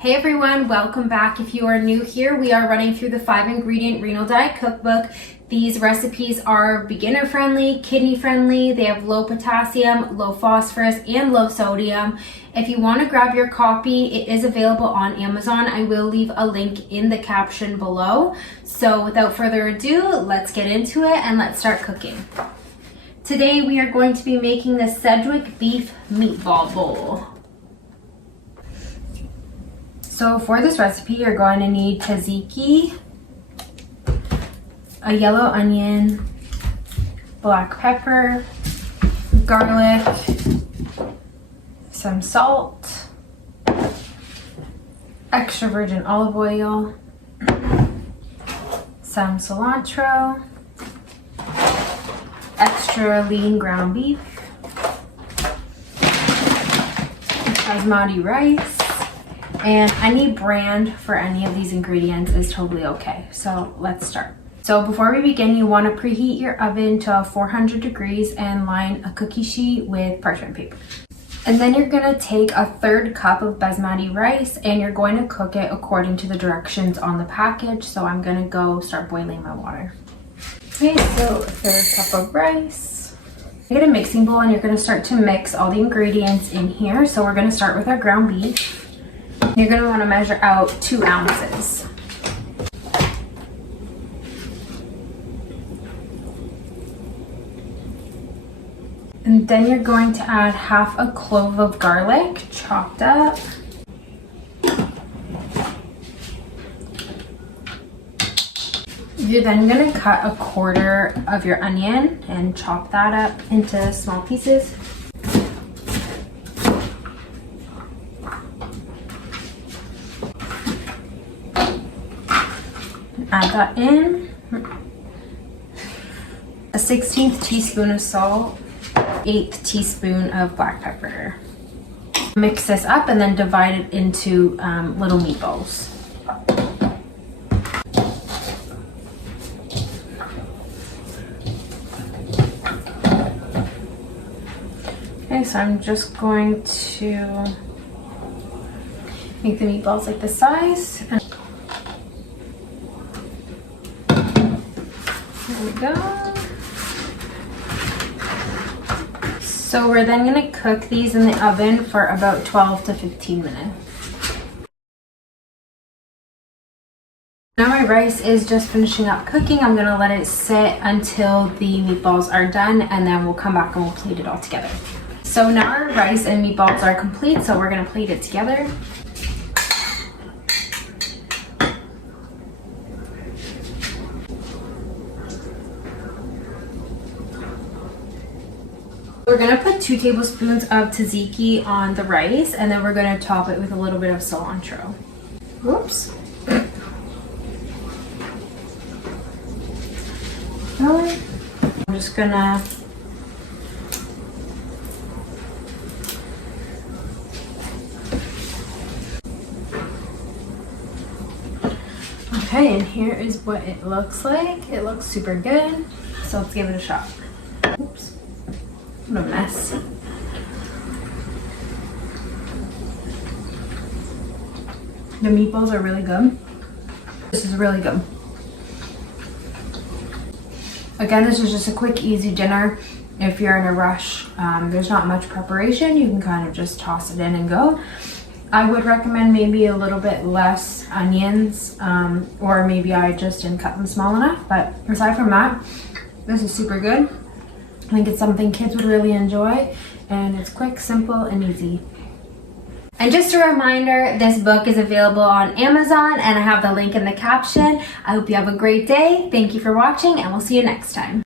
Hey everyone, welcome back. If you are new here, we are running through the 5-ingredient renal diet cookbook. These recipes are beginner friendly, kidney friendly. They have low potassium, low phosphorus, and low sodium. If you want to grab your copy, it is available on Amazon. I will leave a link in the caption below. So without further ado, let's get into it and let's start cooking. Today we are going to be making the Sedgwick Beef Meatball Bowl. So for this recipe, you're going to need tzatziki, a yellow onion, black pepper, garlic, some salt, extra virgin olive oil, some cilantro, extra lean ground beef, Basmati rice, and any brand for any of these ingredients is totally okay. So let's start. So before we begin, you want to preheat your oven to 400 degrees and line a cookie sheet with parchment paper. And then you're going to take a 1/3 cup of Basmati rice and you're going to cook it according to the directions on the package. So I'm going to go start boiling my water. Okay, so a 1/3 cup of rice. Get a mixing bowl and you're going to start to mix all the ingredients in here. So we're going to start with our ground beef. You're going to want to measure out 2 ounces. And then you're going to add 1/2 clove of garlic, chopped up. You're then going to cut 1/4 of your onion and chop that up into small pieces. Add that in. A 1/16 teaspoon of salt, 1/8 teaspoon of black pepper. Mix this up and then divide it into little meatballs. Okay, so I'm just going to make the meatballs like this size. There we go. So we're then going to cook these in the oven for about 12 to 15 minutes. Now my rice is just finishing up cooking. I'm going to let it sit until the meatballs are done and then we'll come back and we'll plate it all together. So now our rice and meatballs are complete, so we're going to plate it together. We're going to put 2 tablespoons of tzatziki on the rice and then we're going to top it with a little bit of cilantro. Whoops. I'm just going to okay, and here is what it looks like. It looks super good. So let's give it a shot. Oops. What a mess. The meatballs are really good. This is really good. Again, this is just a quick, easy dinner. If you're in a rush, there's not much preparation. You can kind of just toss it in and go. I would recommend maybe a little bit less onions, or maybe I just didn't cut them small enough. But aside from that, this is super good. I think it's something kids would really enjoy, and it's quick, simple, and easy. And just a reminder, this book is available on Amazon, and I have the link in the caption. I hope you have a great day. Thank you for watching, and we'll see you next time.